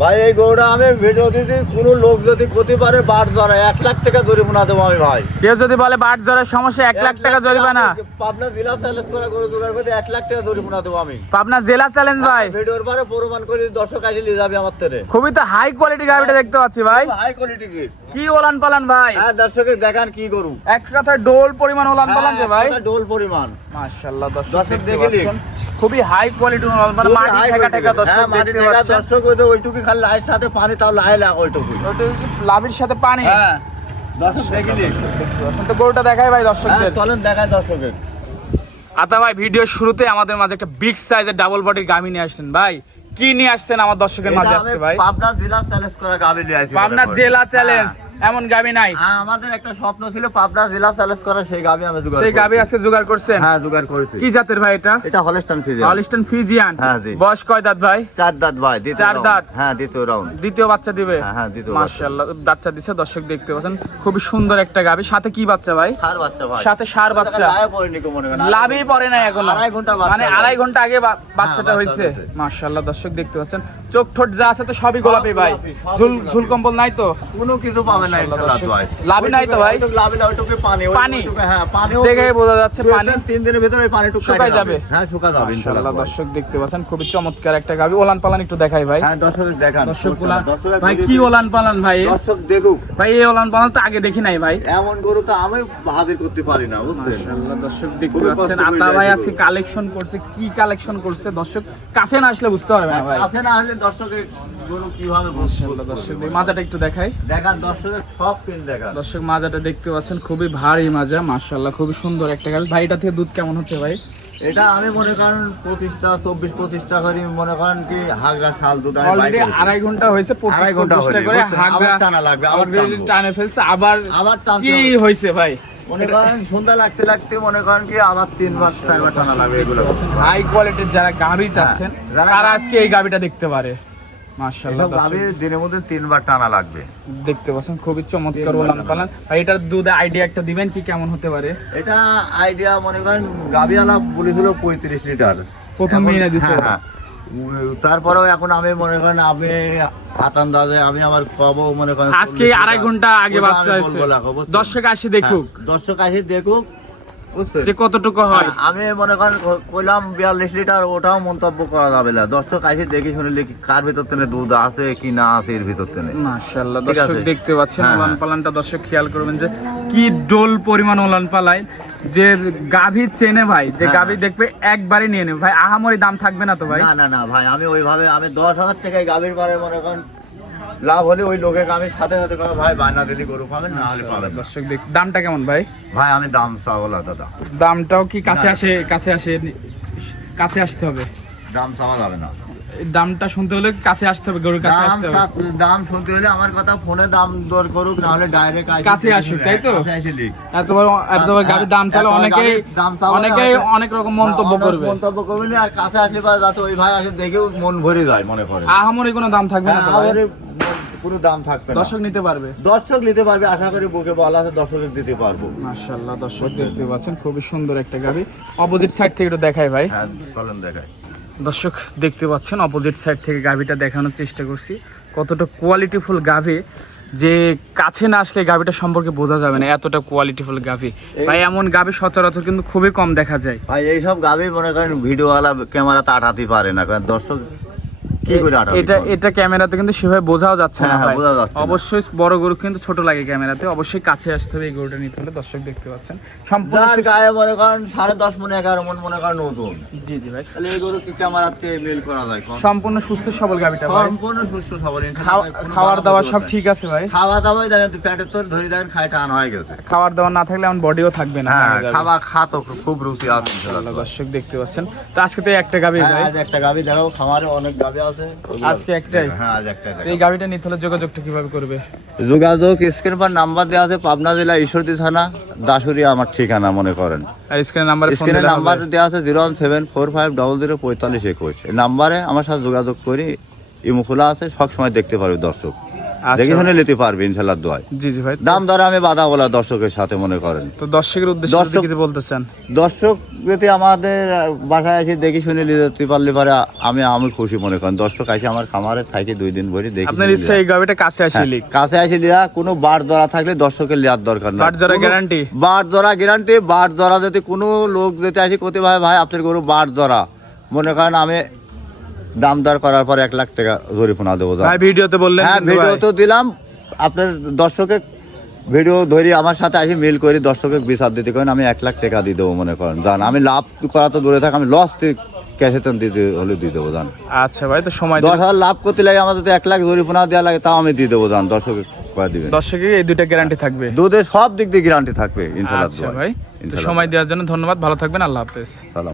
ভাই এই গরুটা আমি ভিডিও দিদি কোনো লোক যদি ক্ষতি পারে বাট ধরে এক লাখ টাকা জরিমানা দেবো আমি ভাই। কেউ যদি বলে বাট জ্বরের সমস্যা এক লাখ টাকা জরিমানা। পাবনা জেলা চ্যালেঞ্জ করা গরু জোগাড় করতে এক লাখ টাকা জরিমানা দেবো আমি। পাবনা জেলা চ্যালেঞ্জ ভাই। ভিডিওর পরে প্রমাণ করে দর্শক আসে নিয়ে যাবে আমার থেকে। খুবই তো হাই কোয়ালিটি গাড়িটা দেখতে পাচ্ছি ভাই। হাই কোয়ালিটি কি ওলান পালান ভাই। হ্যাঁ দর্শকে দেখান কি গরু। এক কথায় ডোল পরিমাণ ওলান পালান যে ভাই। হ্যাঁ, ডোল পরিমাণ। মাশাআল্লাহ দর্শক দেখে খুবই হাই কোয়ালিটি খুবই মাটি ঠেকা ঠেকা। হ্যাঁ, দর্শক দেখতে পাচ্ছেন। দর্শক ওই তো ওইটুকু খালি লাইয়ের সাথে পানি তাও লাগ ওইটুকু ওটা কি লাভির সাথে পানি? হ্যাঁ দর্শক দেখে পাচ্ছেন। তো গরুটা দেখাই ভাই হ্যাঁ দর্শকদের চলেন দেখায় দর্শকে আতা ভাই ভিডিও শুরুতে আমাদের মাঝে একটা বিগ সাইজের ডাবল বডির গামি নিয়ে আসছেন ভাই কি নিয়ে আসছেন আমার দর্শকের মাঝে আজকে ভাই? পাবনা জেলা চ্যালেঞ্জ করা গাবি নিয়ে পাবনা জেলা চ্যালেঞ্জ হ্যাঁ। এমন গাবি নাই। হ্যাঁ আমাদের একটা স্বপ্ন ছিল পাবনা জেলা চ্যালেঞ্জ করা সেই গাবি আমি জোগাড় সেই গাবি আজকে জোগাড় করছেন? হ্যাঁ জোগাড় করেছি। কি জাতের ভাই এটা? এটা হলস্টান ফিজিয়ান হলিস্টন ফিজিয়ান হ্যাঁ, জি। বয়স কয় দাঁত ভাই? চার দাঁত ভাই চার দাঁত? হ্যাঁ দ্বিতীয় রাউন্ড দ্বিতীয় বাচ্চা দিবে? হ্যাঁ, হ্যাঁ, দ্বিতীয় মাশাআল্লাহ বাচ্চা দিছে দর্শক দেখতে পাচ্ছেন। খুবই সুন্দর একটা গাবি। সাথে কি বাচ্চা ভাই? সার বাচ্চা ভাই। সাথে ষাঁড় বাচ্চা। লাভই পড়ে না এখন। আড়াই ঘণ্টা মানে আড়াই ঘণ্টা আগে বাচ্চাটা বাচ্চা হয়েছে। হয়েছে। মাশাআল্লাহ দর্শক দেখতে পাচ্ছেন। চোখ ঠোঁট যা আছে তো সবই গোলাপি ভাই। ঝুল ঝুল কম্বল নাই তো? কোনো কিছু পাবে দর্শক, নাই তো ভাই? ওইটুকু না ওইটুকু পানি পানি? হ্যাঁ পানি দেখেই বোঝা যাচ্ছে পানি তিন দিনের ভিতরে ওই পানিটুকু শুকাই যাবে। হ্যাঁ শুকা যাবে ইনশাআল্লাহ দর্শক দেখতে পাচ্ছেন খুবই চমৎকার একটা গাবি। ওলান পালান একটু দেখাই ভাই। হ্যাঁ দর্শক দেখান। দর্শক ভাই কি ওলান পালান ভাই? দর্শক দেখুক। ভাই এই ওলান পালান তো আগে দেখি নাই ভাই। এমন গরু তো আমি হাজির করতে পারি না বুঝলেন? দর্শক দেখতে পাচ্ছেন। আতা ভাই আজকে কালেকশন করছে কি কালেকশন করছে? দর্শক কাছে না আসলে বুঝতে পারবে না ভাই। আছে না আসলে দর্শকে গরু কীভাবে মাশাআল্লাহ দর্শক মাজাটা একটু দেখাই। দেখান দর্শকের সব পিন দেখান দর্শক মাজাটা দেখতে পাচ্ছেন খুবই ভারী মাজা মাশাআল্লাহ খুবই সুন্দর একটা গাড়ি ভাই এটা থেকে দুধ কেমন হচ্ছে ভাই? এটা আমি মনে করেন পঁচিশটা চব্বিশ পঁচিশটা করে। মনে করেন কি হাগরা শাল দুধ অলরেডি আড়াই ঘণ্টা হয়েছে আড়াই ঘণ্টা করে হাগরা টানা লাগবে, আবার টানে ফেলছে আবার আবার কি হয়েছে ভাই? মনে করেন সন্ধ্যা লাগতে লাগতে মনে করেন কি আবার তিনবার চারবার টানা লাগবে এগুলো। হাই কোয়ালিটির যারা চাচ্ছেন হ্যাঁ, তারা গাভী- আজকে এই গাড়িটা দেখতে পারে। মাশাআল্লাহ এসব আমি দিনের মধ্যে তিনবার টানা লাগবে দেখতে পাচ্ছেন খুবই চমৎকার ওলান পালান ভাই এটার দুধ আইডিয়া একটা দিবেন কি কেমন হতে পারে এটা আইডিয়া মনে করেন গাবিয়ালা বলেছিল পঁয়ত্রিশ লিটার প্রথম এখন- মেয়ে দিছে। হ্যাঁ, হ্যাঁ। তারপরেও এখন আমি মনে করেন আমি হাতান দাদে আমি আবার কব মনে করেন আজকে আড়াই ঘণ্টা আগে বাচ্চা? দর্শক আসি দেখুক হ্যাঁ, দর্শক আসি দেখুক? যে কতটুকু হয়। হ্যাঁ, আমি মনে করেন কইলাম বিয়াল্লিশ লিটার ওটাও মন্তব্য করা যাবে না। দর্শক আসি দেখি শুনলে কার ভিতর থেকে দুধ আছে কি না আছে এর ভিতর মাশাআল্লাহ দর্শক দেখতে পাচ্ছেন হ্যাঁ, ওলান হ্যাঁ। পালানটা। দর্শক খেয়াল করবেন যে কি ডোল পরিমাণ ওলান পালায়। যে গাভী চেনে ভাই যে। গাভী দেখবে একবারই নিয়ে নেবে। ভাই আহামরি দাম থাকবে না তো ভাই? না না না ভাই আমি ওইভাবে আমি দশ হাজার টাকায় গাভীর পারে মনে করেন লাভ হলে ওই লোকে আমি সাথে সাথে কবে ভাই বায়না দিলি গরু পাবেন না হলে পাবেন দর্শক দেখ দামটা কেমন ভাই? ভাই আমি দাম না দাদা। দামটাও কি কাছে আসে কাছে আসে কাছে আসতে হবে? দাম চাওয়া যাবে না। দামটা শুনতে হলে কাছে আসতে হবে গরুর কাছে আসতে হবে। দাম শুনতে হলে আমার কথা ফোনে দাম দর করুক না হলে ডাইরেক্ট কাছে আসুক, তাই তো? লিখ। এতবার এতবার গাভীর দাম চালে অনেকেই হয়তো- অনেক রকম মন্তব্য অনেক করবে। মন্তব্য করবে আর কাছে আসলে বা যাতে ওই ভাই আসে দেখেও মন ভরে যায় মনে করে। আহামরি কোনো দাম থাকবে না কোনো দাম থাকবে না। দর্শক নিতে পারবে? দর্শক নিতে পারবে আশা করি বুকে বলা আছে দর্শকের দিতে পারব। মাশাআল্লাহ দর্শক দেখতে পাচ্ছেন খুবই সুন্দর একটা গাভি অপোজিট সাইড থেকে একটু দেখাই ভাই। হ্যাঁ চলেন দেখাই। দর্শক দেখতে পাচ্ছেন অপোজিট সাইড থেকে গাভিটা দেখানোর চেষ্টা করছি। কতটা কোয়ালিটিফুল গাভি যে কাছে না আসলে গাভিটা সম্পর্কে বোঝা যাবে না এতটা কোয়ালিটিফুল গাভি ভাই এমন গাভি সচরাচর কিন্তু খুবই কম দেখা যায়। ভাই এইসব গাবি মনে করেন ভিডিওওয়ালা ক্যামেরাতে আটাতে পারে না কারণ দর্শক কি করে আটাবে এটা এটা ক্যামেরাতে কিন্তু সেভাবে বোঝাও যাচ্ছে না হ্যাঁ, হ্যাঁ, ভাই। অবশ্যই বড় গরু কিন্তু ছোট লাগে ক্যামেরাতে। অবশ্যই কাছে আসতে হবে এই গরুটা নিতে হলে দর্শক দেখতে পাচ্ছেন। সম্পূর্ণ গায়ে মনে করেন সাড়ে দশ মনে এগারো মন মনে করেন নতুন জি জি ভাই। তাহলে এই গরু কি ক্যামেরাতে মেল করা যায় সম্পূর্ণ সুস্থ সবল ভাই। সম্পূর্ণ সুস্থ সবল খাওয়ার বাধা দাওয়ার সব ঠিক আছে ভাই। খাওয়া দাওয়াই দেখেন পেটের তো ধরে দেখেন খাই টান হয়ে গেছে। খাবার দাবার না থাকলে আমার বডিও থাকবে না। হ্যাঁ। খাওয়া খাতো খুব রুচি আছে দর্শক দেখতে পাচ্ছেন। তো আজকে তো একটা গাবি ভাই। একটা গাবি দেখাবো খামারে অনেক গাবি আছে। ওগুলো- আজকে একটাই? হ্যাঁ আজ একটা এই গাভিটা নিতে হলে যোগাযোগটা কীভাবে করবে? যোগাযোগ স্ক্রিন পর নাম্বার দেওয়া আছে পাবনা জেলা ঈশ্বরদী থানা আমার ঠিকানা মনে করেন। আর স্ক্রিনের নাম্বারে দেওয়া আছে zero one seven four five double zero পঁয়তাল্লিশ একুশ। এই নাম্বারে আমার সাথে যোগাযোগ করি ইমো খোলা আছে সবসময় দেখতে পারবে দর্শক। দেখে শুনে নিতে পারবে ইনশাল্লাহ দোয়ায়। জি জি ভাই। দাম দরে আমি বাধা বলা দর্শকের সাথে মনে করেন। তো দর্শকের উদ্দেশ্যে দর্শক- কিছু বলতে চান দর্শক যদি আমাদের বাসায় এসে দেখি শুনে নিতে পারলে পারে আমি আমি খুশি মনে করেন। দর্শক আসে আমার খামারে থাকি দুই দিন ভরি দেখি আপনার ইচ্ছা। এই গাভিটা কাছে আসে হ্যাঁ, কাছে আসি কোনো বার ধরা থাকলে দর্শকের লেয়ার দরকার না। বাট যারা গ্যারান্টি বার ধরা গ্যারান্টি বার ধরা যদি কোনো লোক যদি আসি করতে ভাই ভাই আপনার গরু বার দরা। মনে করেন আমি দাম দর করার পর এক লাখ টাকা জরিমানা দেবো। ভাই ভিডিওতে বললেন হ্যাঁ ভিডিও। তো দিলাম। আপনার দর্শকে ভিডিও ধরি আমার সাথে আসি মিল করি দর্শকে বিচার দিতে। করেন আমি এক লাখ টাকা দিয়ে দেবো মনে করেন জান। আমি লাভ করা তো দূরে থাক আমি লস ক্যাশে দিতে হলে দিয়ে দেবো জান। আচ্ছা ভাই তো সময় দশ হাজার লাভ করতে লাগে আমার যদি এক লাখ জরিমানা দেওয়া লাগে তাও আমি দিয়ে দেবো জান। দর্শকে দিবেন। দর্শকে এই দুইটা গ্যারান্টি থাকবে। দুধের সব দিক দিয়ে গ্যারান্টি থাকবে ইনশাল্লাহ আচ্ছা ভাই সময় দেওয়ার জন্য ধন্যবাদ ভালো থাকবেন আল্লাহ হাফেজ।